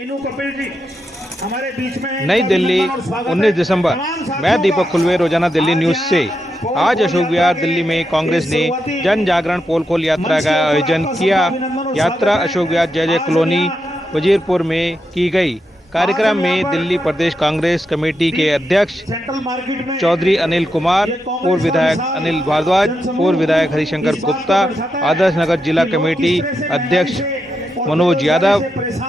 कपिल जी हमारे बीच में। नई दिल्ली 19 दिसंबर। मैं दीपक खुलवे, रोजाना दिल्ली न्यूज से। आज अशोक विहार दिल्ली में कांग्रेस ने जन जागरण पोल खोल यात्रा का आयोजन किया। यात्रा अशोक विहार जय जय कॉलोनी वजीरपुर में की गई। कार्यक्रम में दिल्ली प्रदेश कांग्रेस कमेटी के अध्यक्ष चौधरी अनिल कुमार, पूर्व विधायक अनिल भारद्वाज, पूर्व विधायक हरिशंकर गुप्ता, आदर्श नगर जिला कमेटी अध्यक्ष मनोज यादव,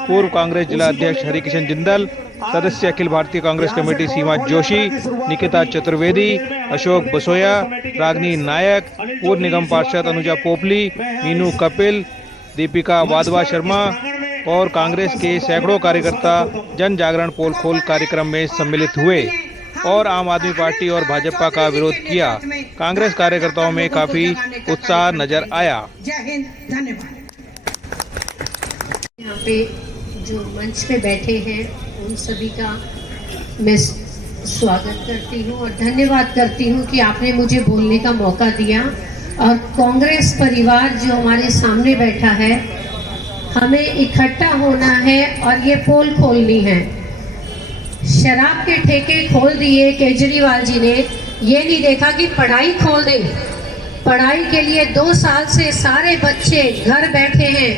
पूर्व कांग्रेस जिला अध्यक्ष हरिकिशन जिंदल, सदस्य अखिल भारतीय कांग्रेस कमेटी सीमा जोशी, निकिता चतुर्वेदी, अशोक बसोया, रागनी नायक, पूर्व निगम पार्षद अनुजा पोपली, मीनू कपिल, दीपिका वाधवा शर्मा और कांग्रेस के सैकड़ों कार्यकर्ता जन जागरण पोल खोल कार्यक्रम में सम्मिलित हुए और आम आदमी पार्टी और भाजपा का विरोध किया। कांग्रेस कार्यकर्ताओं में काफी उत्साह नजर आया। जय हिंद, धन्यवाद। यहाँ पे जो मंच पे बैठे हैं उन सभी का मैं स्वागत करती हूँ और धन्यवाद करती हूँ कि आपने मुझे बोलने का मौका दिया। और कांग्रेस परिवार जो हमारे सामने बैठा है, हमें इकट्ठा होना है और ये पोल खोलनी है। शराब के ठेके खोल दिए केजरीवाल जी ने, ये नहीं देखा कि पढ़ाई खोल दें। पढ़ाई के लिए 2 साल से सारे बच्चे घर बैठे हैं,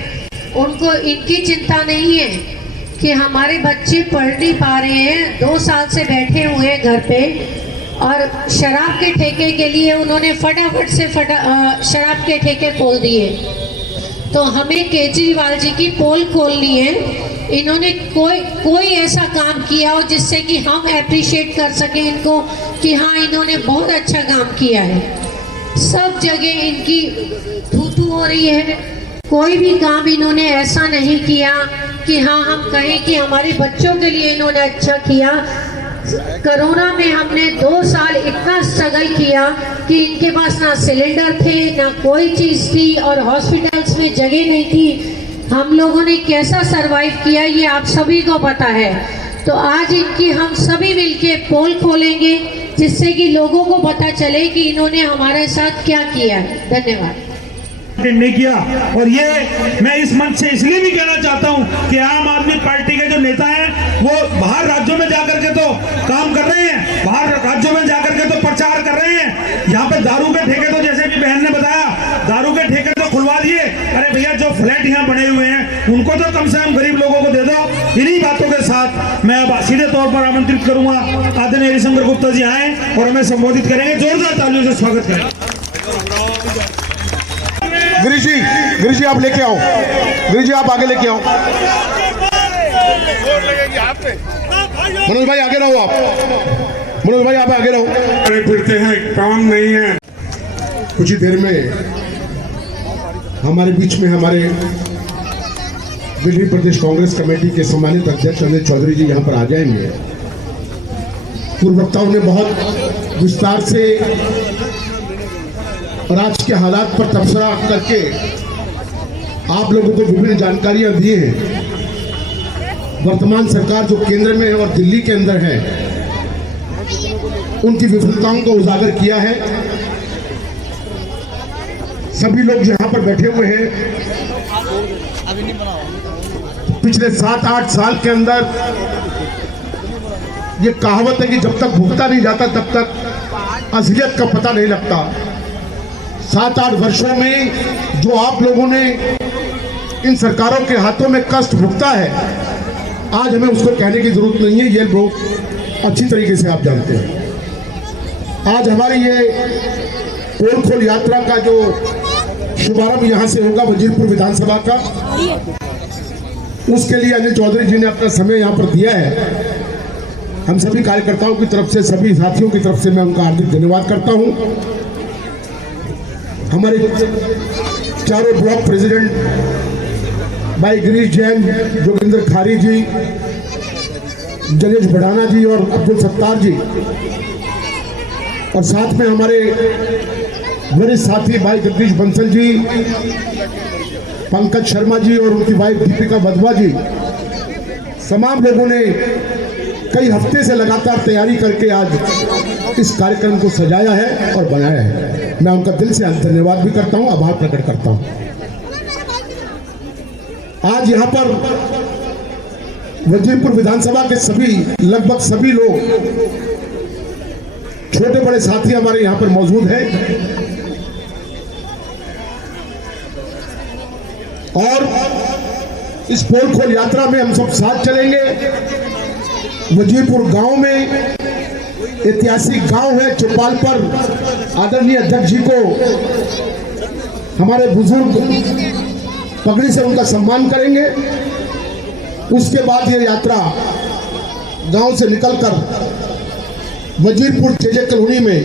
उनको इनकी चिंता नहीं है कि हमारे बच्चे पढ़ नहीं पा रहे हैं। 2 साल से बैठे हुए हैं घर पे और शराब के ठेके के लिए उन्होंने फटाफट से शराब के ठेके खोल दिए। तो हमें केजरीवाल जी की पोल खोलनी है। इन्होंने कोई ऐसा काम किया हो जिससे कि हम अप्रिशिएट कर सकें इनको कि हाँ इन्होंने बहुत अच्छा काम किया है। सब जगह इनकी थू-थू हो रही है। कोई भी काम इन्होंने ऐसा नहीं किया कि हाँ हम कहें कि हमारे बच्चों के लिए इन्होंने अच्छा किया। कोरोना में हमने 2 साल इतना स्ट्रगल किया कि इनके पास ना सिलेंडर थे, ना कोई चीज़ थी और हॉस्पिटल्स में जगह नहीं थी। हम लोगों ने कैसा सरवाइव किया ये आप सभी को पता है। तो आज इनकी हम सभी मिलके पोल खोलेंगे जिससे कि लोगों को पता चले कि इन्होंने हमारे साथ क्या किया है। धन्यवाद। नहीं किया। और ये मैं इस मंच से इसलिए भी कहना चाहता हूं कि आम आदमी पार्टी के जो नेता हैं वो बाहर राज्यों में जाकर के तो काम कर रहे हैं, बाहर राज्यों में जाकर के तो प्रचार कर रहे हैं। यहाँ पे दारू के ठेके तो जैसे भी बहन ने बताया, दारू के ठेके तो खुलवा दिए। अरे भैया जो फ्लैट यहाँ बने हुए हैं उनको तो कम से कम गरीब लोगों को दे दो। इन्हीं बातों के साथ मैं अब सीधे तौर पर आमंत्रित करूंगा आदरणीय हरिशंकर गुप्ता जी आए और हमें संबोधित करेंगे। जोरदार तालियों से स्वागत करें। गिरीश जी आप लेके आओ। गिरीश जी आप आगे लेके आओ। मनोज भाई आगे रहो। आप मनोज भाई आप आगे रहो। अरे फिरते हैं, काम नहीं है। कुछ ही देर में हमारे बीच में हमारे दिल्ली प्रदेश कांग्रेस कमेटी के सम्मानित अध्यक्ष अनिल चौधरी जी यहाँ पर आ जाएंगे। पूर्व वक्ताओं ने बहुत विस्तार से और आज के हालात पर तबसरा करके आप लोगों को विभिन्न जानकारियां दी हैं। वर्तमान सरकार जो केंद्र में है और दिल्ली के अंदर है, उनकी विफलताओं को उजागर किया है। सभी लोग यहाँ पर बैठे हुए हैं। पिछले 7-8 साल के अंदर ये कहावत है कि जब तक भुगता नहीं जाता तब तक असलियत का पता नहीं लगता। 7-8 वर्षों में जो आप लोगों ने इन सरकारों के हाथों में कष्ट भुगता है, आज हमें उसको कहने की जरूरत नहीं है। ये लोग अच्छी तरीके से आप जानते हैं। आज हमारी ये पोल खोल यात्रा का जो शुभारंभ यहाँ से होगा वजीरपुर विधानसभा का, उसके लिए अनिल चौधरी जी ने अपना समय यहाँ पर दिया है। हम सभी कार्यकर्ताओं की तरफ से, सभी साथियों की तरफ से मैं उनका हार्दिक धन्यवाद करता हूँ। हमारे चारों ब्लॉक प्रेसिडेंट भाई गिरीश जैन, जोगिंदर खारी जी, जनेश बढ़ाना जी और अब्दुल सत्तार जी, और साथ में हमारे वरिष्ठ साथी भाई जगदीश बंसल जी, पंकज शर्मा जी और उनकी वाइफ दीपिका वाधवा जी, तमाम लोगों ने कई हफ्ते से लगातार तैयारी करके आज इस कार्यक्रम को सजाया है और बनाया है। मैं उनका दिल से धन्यवाद भी करता हूं, आभार प्रकट करता हूं। आज यहां पर वजीरपुर विधानसभा के सभी लगभग सभी लोग, छोटे बड़े साथी हमारे यहां पर मौजूद हैं और इस पोल खोल यात्रा में हम सब साथ चलेंगे। वजीरपुर गांव में ऐतिहासिक गांव है चौपाल पर, आदरणीय अध्यक्ष जी को हमारे बुजुर्ग पगड़ी से उनका सम्मान करेंगे। उसके बाद ये यात्रा गांव से निकलकर वजीरपुर जेजे कॉलोनी में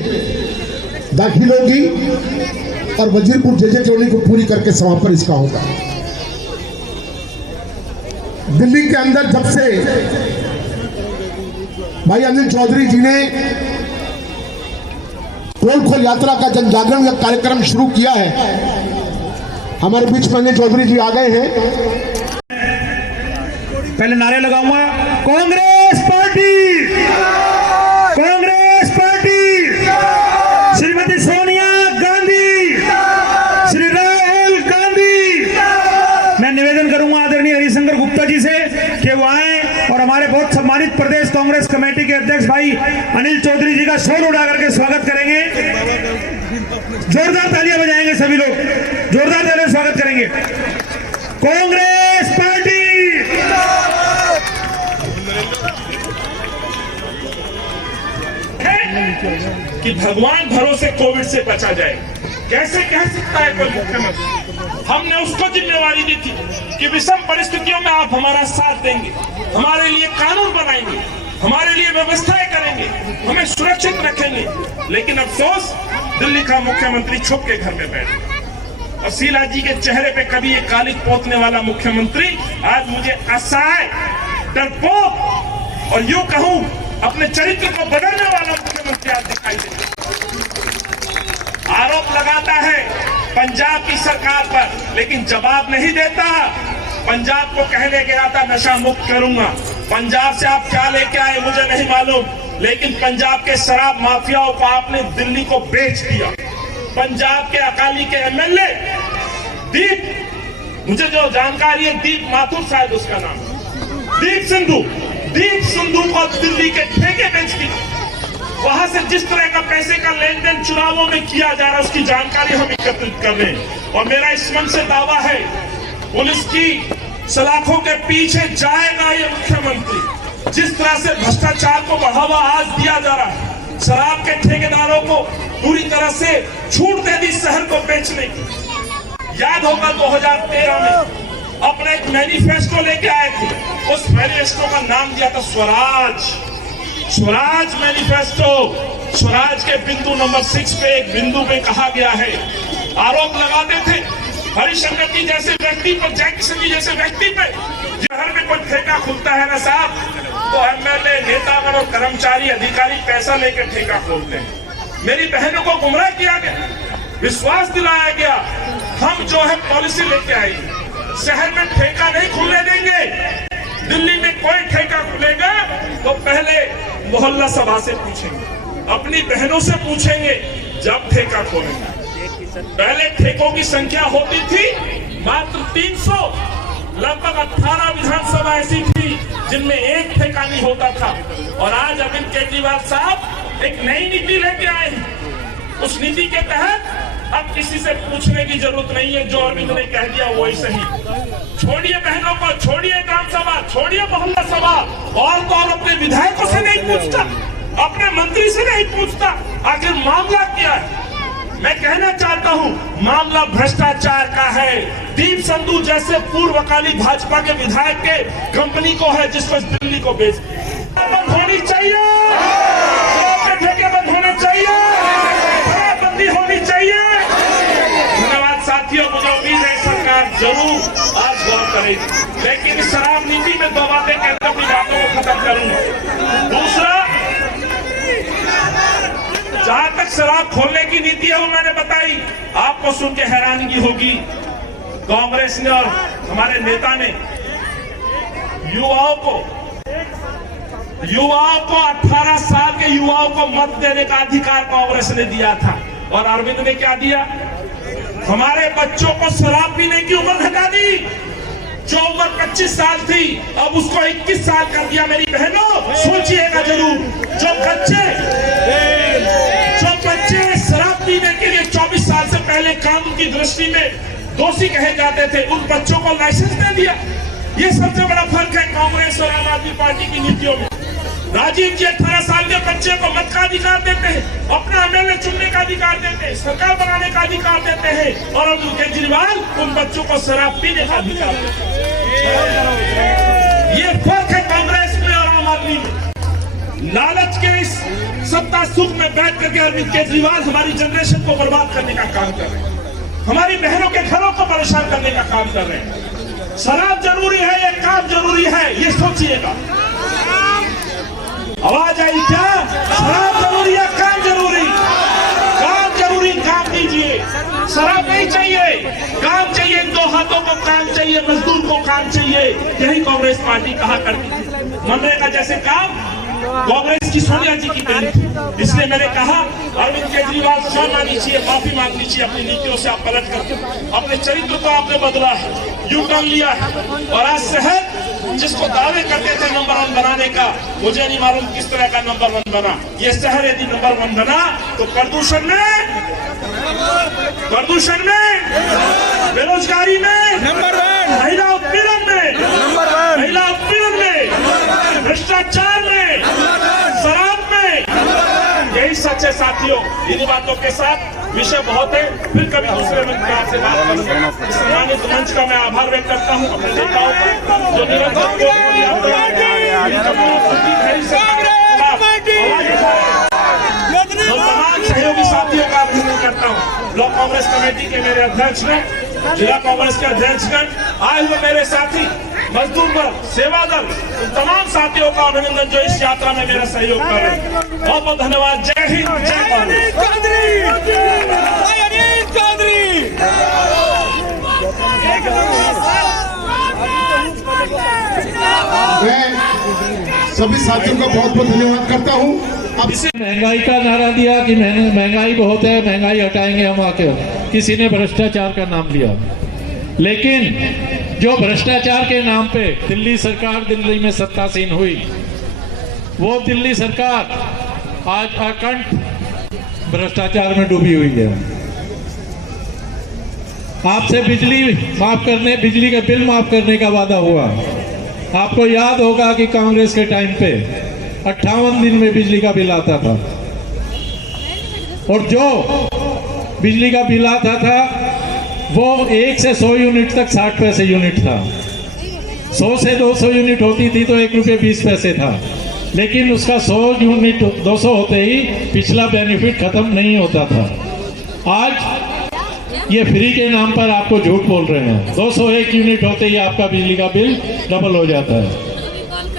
दाखिल होगी और वजीरपुर जेजे कॉलोनी को पूरी करके समापन इसका होगा। दिल्ली के अंदर जब से भाई अनिल चौधरी जी ने पोल खोल यात्रा का जन जागरण का कार्यक्रम शुरू किया है, हमारे बीच में अनिल चौधरी जी आ गए हैं। पहले नारे लगाऊंगा, कांग्रेस पार्टी, कांग्रेस पार्टी, श्रीमती सोनिया गांधी, श्री राहुल गांधी। मैं निवेदन करूंगा आदरणीय हरिशंकर गुप्ता जी से कि वो आए और हमारे बहुत सम्मानित प्रदेश कांग्रेस कमेटी के अध्यक्ष भाई अनिल चौधरी जी का शोर उड़ा करके स्वागत करेंगे। जोरदार तालियां बजाएंगे सभी लोग, जोरदार तालियों से स्वागत करेंगे। कांग्रेस पार्टी, कि भगवान भरोसे कोविड से बचा जाए। कैसे कह सकता है कोई मुख्यमंत्री? हमने उसको जिम्मेवारी दी थी कि विषम परिस्थितियों में आप हमारा साथ देंगे, हमारे लिए कानून बनाएंगे, हमारे लिए व्यवस्थाएं करेंगे, हमें सुरक्षित रखेंगे। लेकिन अफसोस, दिल्ली का मुख्यमंत्री छुप के घर में बैठा और शीला जी के चेहरे पे कभी ये कालिक पोतने वाला मुख्यमंत्री आज मुझे असहाय, डरपोक और यूं कहूं अपने चरित्र को बदलने वाला मुख्यमंत्री आज दिखाई देता है। आरोप लगाता है पंजाब की सरकार पर, लेकिन जवाब नहीं देता। पंजाब को कहने गया था नशा मुक्त करूंगा, पंजाब से आप क्या लेके आए मुझे नहीं मालूम, लेकिन पंजाब के शराब माफियाओं को आपने दिल्ली को बेच दिया। पंजाब के अकाली के एमएलए दीप, मुझे जो जानकारी है दीप माथुर शायद उसका नाम, दीप सिंधु को दिल्ली के ठेके बेच दी। वहां से जिस तरह का पैसे का लेन देन चुनावों में किया जा रहा है उसकी जानकारी हम एकत्रित कर रहे हैं। और मेरा इस मन से दावा है पुलिस की सलाखों के पीछे जाएगा ये मुख्यमंत्री। जिस तरह से भ्रष्टाचार को बढ़ावा आज दिया जा रहा है, शराब के ठेकेदारों को पूरी तरह से छूट दे दी शहर को बेचने की। याद होगा 2013 में अपना एक मैनिफेस्टो लेके आए थे, उस मैनिफेस्टो का नाम दिया था स्वराज मैनिफेस्टो। स्वराज के बिंदु नंबर 6 पे एक बिंदु पे कहा गया है, आरोप लगाते थे हरिशंकर जी जैसे व्यक्ति पर, जयकिशन जी जैसे व्यक्ति पे शहर में कोई ठेका खुलता है ना साहब, तो एमएलए, नेतागण और कर्मचारी अधिकारी पैसा लेकर ठेका खोलते हैं। मेरी बहनों को गुमराह किया गया, विश्वास दिलाया गया, हम जो है पॉलिसी लेके आई, शहर में ठेका नहीं खुलने देंगे। दिल्ली में कोई ठेका खुलेगा तो पहले मोहल्ला सभा से पूछेंगे, अपनी बहनों से पूछेंगे, जब ठेका खोलेंगे। पहले ठेकों की संख्या होती थी मात्र 300, लगभग 18 विधानसभा ऐसी थी जिनमें एक ठेका नहीं होता था। और आज अरविंद केजरीवाल साहब एक नई नीति लेके आए हैं। उस नीति के तहत अब किसी से पूछने की जरूरत नहीं है, जो अरविंद ने कह दिया वही सही। छोड़िए बहनों को, छोड़िए ग्राम सभा, छोड़िए मोहल्ला सभा, और तो और अपने विधायकों से नहीं पूछता, अपने मंत्री से नहीं पूछता आखिर मामला क्या है। मैं कहना चाहता हूं मामला भ्रष्टाचार का है। दीप सिंधु जैसे पूर्व अकाली भाजपा के विधायक के कंपनी को है जिस पर दिल्ली को बेच बंद होनी चाहिए, ठेके बंद होने चाहिए, बंदी होनी चाहिए। धन्यवाद साथियों, मुझे उम्मीद है सरकार जरूर आज गौर करेगी, लेकिन शराब नीति में 2 बातें कहकर अपनी बातों को खत्म करूंगा। दूसरा, जहां तक शराब खोलने की नीति है वो मैंने बताई, आपको सुन के हैरानगी होगी। कांग्रेस ने और हमारे नेता ने युवाओं को 18 साल के युवाओं को मत देने का अधिकार कांग्रेस ने दिया था, और अरविंद ने क्या दिया? हमारे बच्चों को शराब पीने की उम्र घटा दी। जो उम्र 25 साल थी अब उसको 21 साल कर दिया। मेरी बहनों सोचिएगा जरूर, जो बच्चे शराब पीने के लिए 24 साल से पहले कानून की दृष्टि में दोषी कहे जाते थे, उन बच्चों को लाइसेंस दे दिया। ये सबसे बड़ा फर्क है कांग्रेस और आम आदमी पार्टी की नीतियों में। राजीव जी 18 साल के बच्चे को मत का अधिकार देते हैं, अपना एमएलए चुनने का अधिकार देते हैं, सरकार बनाने का अधिकार देते हैं, और अरविंद केजरीवाल उन बच्चों को शराब पीने का अधिकार देते हैं। ये फर्क है कांग्रेस में और आम आदमी में। लालच के इस सत्ता सुख में बैठ करके अरविंद केजरीवाल हमारी जनरेशन को बर्बाद करने का काम कर रहे हैं, हमारी बहनों के घरों को परेशान करने का काम कर रहे हैं। शराब जरूरी है या काम जरूरी है, ये सोचिएगा। आवाज आई क्या? शराब जरूरी है, काम जरूरी? काम जरूरी, काम दीजिए। शराब नहीं चाहिए, काम चाहिए। दो हाथों को काम चाहिए, मजदूर को काम चाहिए। यही कांग्रेस पार्टी कहा करती थी। मनरेगा जैसे काम कांग्रेस की सोनिया जी की पहली थी। इसलिए मैंने कहा अरविंद केजरीवाल क्षमा मांगनी चाहिए, माफी मांगनी चाहिए। अपनी नीतियों से आप पलट करके अपने चरित्र को आपने बदला है, यू टर्न लिया है। और आज शहर जिसको दावे करते थे नंबर 1 बनाने का, मुझे नहीं मालूम किस तरह का नंबर 1 बना। ये शहर यदि नंबर 1 बना तो प्रदूषण में, बेरोजगारी में नंबर 1, महिला उत्पीड़न में नंबर 1, महिला उत्पीड़न में, भ्रष्टाचार में, शराब में। यही सच है साथियों। इन्हीं बातों के साथ विषय बहुत है, फिर कभी दूसरे मंच में आपसे बात करूंगा। सम्मानित मंच का मैं आभार व्यक्त करता हूं अपने नेताओं का, जो निरंतर तमाम सहयोगी साथियों का अभिनंदन करता हूं। ब्लॉक कांग्रेस कमेटी के मेरे अध्यक्ष ने, जिला कांग्रेस के अध्यक्षगण, आए हुए मेरे साथी, मजदूर वर्ग, सेवा दल, उन तमाम साथियों का अभिनंदन जो इस यात्रा में मेरा सहयोग कर रहे हैं। बहुत बहुत धन्यवाद। जय हिंद, जय कांग्रेस। मैं सभी साथियों का बहुत बहुत धन्यवाद करता हूँ। अब महंगाई का नारा दिया कि महंगाई बहुत है, महंगाई हटाएंगे हम आके। किसी ने भ्रष्टाचार का नाम लिया, लेकिन जो भ्रष्टाचार के नाम पे दिल्ली सरकार दिल्ली में सत्तासीन हुई, वो दिल्ली सरकार आज अकंठ भ्रष्टाचार में डूबी हुई है। आपसे बिजली का बिल माफ करने का वादा हुआ। आपको याद होगा कि कांग्रेस के टाइम पे 58 दिन में बिजली का बिल आता था, और जो बिजली का बिल आता था वो 1 से 100 यूनिट तक 60 पैसे यूनिट था। 100 से 200 यूनिट होती थी तो 1 रुपये 20 पैसे था। लेकिन उसका 100 यूनिट 200 होते ही पिछला बेनिफिट खत्म नहीं होता था। आज ये फ्री के नाम पर आपको झूठ बोल रहे हैं। 201 यूनिट होते ही आपका बिजली का बिल डबल हो जाता है।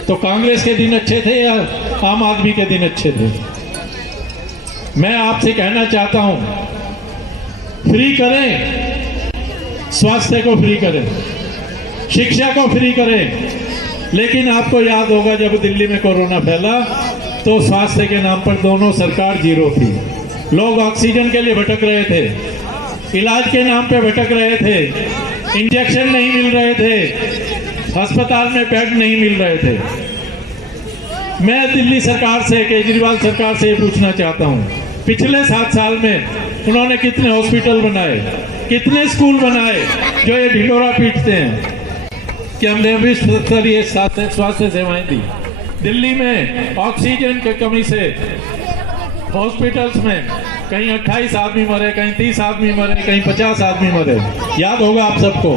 तो कांग्रेस के दिन अच्छे थे या आम आदमी के दिन अच्छे थे? मैं आपसे कहना चाहता हूं, फ्री करें, स्वास्थ्य को फ्री करें, शिक्षा को फ्री करें। लेकिन आपको याद होगा जब दिल्ली में कोरोना फैला तो स्वास्थ्य के नाम पर दोनों सरकार जीरो थी। लोग ऑक्सीजन के लिए भटक रहे थे, इलाज के नाम पे भटक रहे थे, इंजेक्शन नहीं मिल रहे थे, अस्पताल में बेड नहीं मिल रहे थे। मैं दिल्ली सरकार से, केजरीवाल सरकार से ये पूछना चाहता हूँ, पिछले 7 साल में उन्होंने कितने हॉस्पिटल बनाए, कितने स्कूल बनाए जो ये ढिंढोरा पीटते हैं कि हमने विश्व स्तरीय स्वास्थ्य सेवाएं दी। दिल्ली में ऑक्सीजन की कमी से हॉस्पिटल्स में कहीं 28 आदमी मरे, कहीं 30 आदमी मरे, कहीं 50 आदमी मरे। याद होगा आप सबको।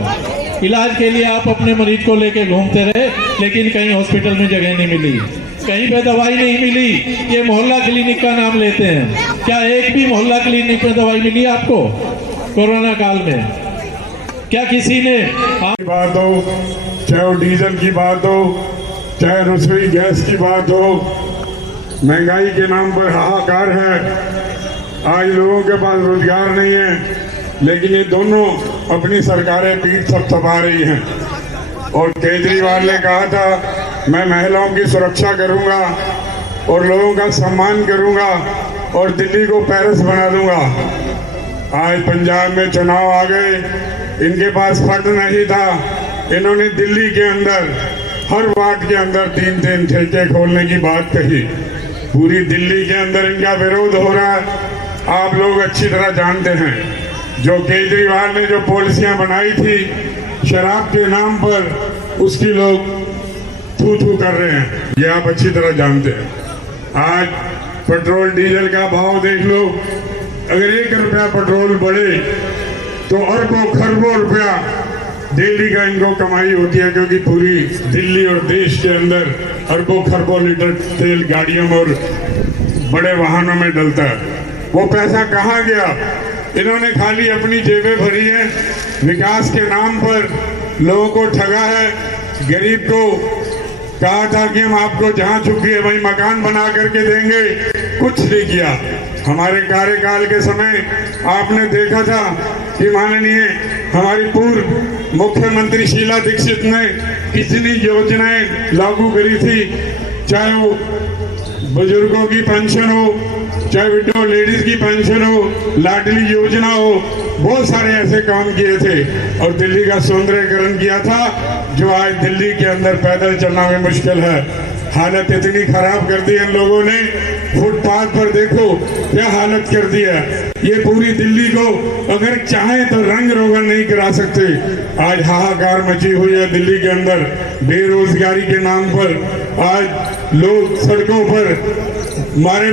इलाज के लिए आप अपने मरीज को लेके घूमते रहे, लेकिन कहीं हॉस्पिटल में जगह नहीं मिली, कहीं पे दवाई नहीं मिली। ये मोहल्ला क्लिनिक का नाम लेते हैं, क्या एक भी मोहल्ला क्लिनिक में दवाई मिली आपको कोरोना काल में? क्या किसी ने बात हो, चाहे वो डीजल की बात हो, चाहे रसोई गैस की बात हो, महंगाई के नाम पर हाहाकार है। आज लोगों के पास रोजगार नहीं है, लेकिन ये दोनों अपनी सरकारें पीठ थपथपा रही हैं। और केजरीवाल ने कहा था मैं महिलाओं की सुरक्षा करूंगा और लोगों का सम्मान करूंगा और दिल्ली को पेरिस बना दूंगा। आज पंजाब में चुनाव आ गए, इनके पास फंड नहीं था, इन्होंने दिल्ली के अंदर हर वार्ड के अंदर 3-3 ठेके खोलने की बात कही। पूरी दिल्ली के अंदर इनका विरोध हो रहा है। आप लोग अच्छी तरह जानते हैं, जो केजरीवाल ने जो पॉलिसियां बनाई थी शराब के नाम पर, उसकी लोग थू थू कर रहे हैं, ये आप अच्छी तरह जानते हैं। आज पेट्रोल डीजल का भाव देख लो, अगर 1 रुपया पेट्रोल बढ़े तो अरबों खरबों रुपया दिल्ली का इनको कमाई होती है, क्योंकि पूरी दिल्ली और देश के अंदर अरबों खरबों लीटर तेल गाड़ियों में और बड़े वाहनों में डलता है। वो पैसा कहाँ गया? इन्होंने खाली अपनी जेबें भरी हैं, विकास के नाम पर लोगों को ठगा है। गरीब को कहा था कि हम आपको जहां चुकी है वहीं मकान बना करके देंगे, कुछ नहीं किया। हमारे कार्यकाल के समय आपने देखा था कि माननीय हमारी पूर्व मुख्यमंत्री शीला दीक्षित ने कितनी योजनाएं लागू करी थी, चाहे वो बुजुर्गों की पेंशन हो, चाहे विडो लेडीज की पेंशन हो, लाडली योजना हो, बहुत सारे ऐसे काम किए थे और दिल्ली का सौंदर्यीकरण किया था, जो आज दिल्ली के अंदर पैदल चलना में मुश्किल है। हालत इतनी खराब कर दी इन लोगों ने, फुटपाथ पर देखो क्या हालत कर दी है। ये पूरी दिल्ली को अगर चाहे तो रंग रोगन नहीं करा सकते। आज हाहाकार मची हुई है दिल्ली के अंदर बेरोजगारी के नाम पर। आज लोग सड़कों पर मारे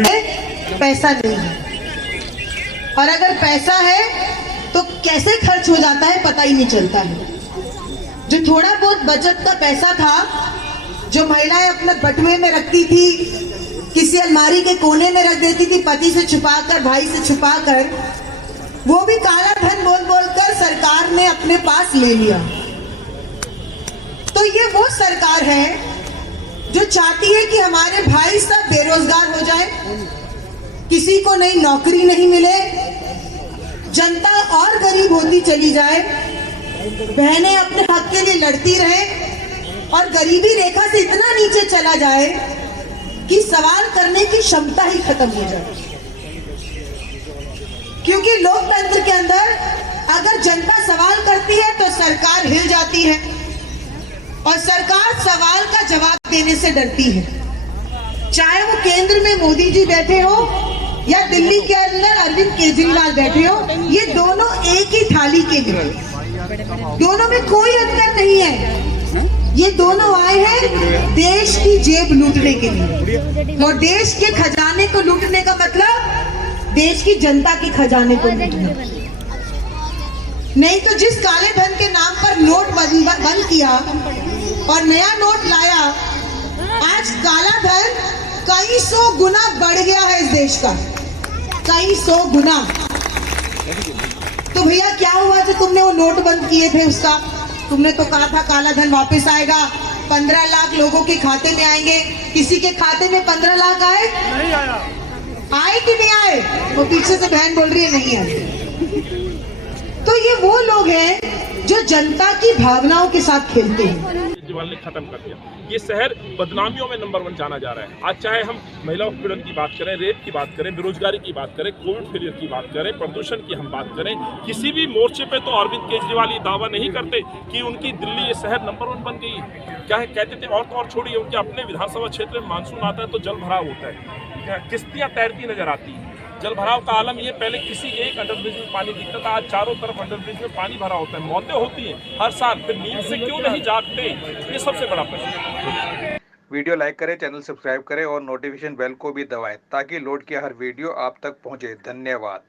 पैसा नहीं है, और अगर पैसा है तो कैसे खर्च हो जाता है पता ही नहीं चलता है। जो थोड़ा बहुत बचत का पैसा था, जो महिलाएं अपने बटुए में रखती थी, किसी अलमारी के कोने में रख देती थी, पति से छुपाकर, भाई से छुपाकर, वो भी काला धन बोल बोलकर सरकार ने अपने पास ले लिया। तो ये वो सरकार है जो चाहती है कि हमारे भाई सब बेरोजगार हो जाए, किसी को नई नौकरी नहीं मिले, जनता और गरीब होती चली जाए, बहनें अपने हक के लिए लड़ती रहे और गरीबी रेखा से इतना नीचे चला जाए कि सवाल करने की क्षमता ही खत्म हो जाए। क्योंकि लोकतंत्र के अंदर अगर जनता सवाल करती है तो सरकार हिल जाती है, और सरकार सवाल का जवाब देने से डरती है। चाहे वो केंद्र में मोदी जी बैठे हो या दिल्ली के अंदर अरविंद केजरीवाल बैठे हो, ये दोनों एक ही थाली के हैं, दोनों में कोई अंतर नहीं है। ये दोनों आए हैं देश की जेब लूटने के लिए, और देश के खजाने को लूटने का मतलब देश की जनता के खजाने को लूटना। नहीं तो जिस काले धन के नाम पर नोट बंद किया और नया नोट लाया, आज काला धन कई 100 गुना बढ़ गया है इस देश का, कई 100 गुना। तो भैया क्या हुआ जो तुमने वो नोट बंद किए थे? उसका तुमने तो कहा था काला धन वापस आएगा, 15 लाख लोगों के खाते में आएंगे। किसी के खाते में 15 लाख आए? नहीं आया। आए कि नहीं आए? वो पीछे से बहन बोल रही है नहीं आए। तो ये वो लोग हैं जो जनता की भावनाओं के साथ खेलते हैं। केजरीवाल ने खत्म कर दिया। ये शहर बदनामियों में नंबर 1 जाना जा रहा है। आज चाहे हम महिला उत्पीड़न की बात करें, रेप की बात करें, बेरोजगारी की बात करें, कोविड फेलियर की बात करें, प्रदूषण की हम बात करें, किसी भी मोर्चे पे तो अरविंद केजरीवाल ये दावा नहीं करते कि उनकी दिल्ली ये शहर नंबर 1 बन गई। क्या है कहते थे, और तो और छोड़िए, उनके अपने विधानसभा क्षेत्र में मानसून आता है तो जल भराव होता है, किश्तियाँ तैरती नजर आती हैं। जल भराव का आलम ये, पहले किसी एक अंडरब्रिज में पानी दिखता था, आज चारों तरफ अंडरब्रिज में पानी भरा होता है। मौतें होती हैं हर साल, फिर नींद से क्यों नहीं जागते? ये सबसे बड़ा प्रश्न। वीडियो लाइक करें, चैनल सब्सक्राइब करें और नोटिफिकेशन बेल को भी दबाएं ताकि लोड किया हर वीडियो आप तक पहुंचे। धन्यवाद।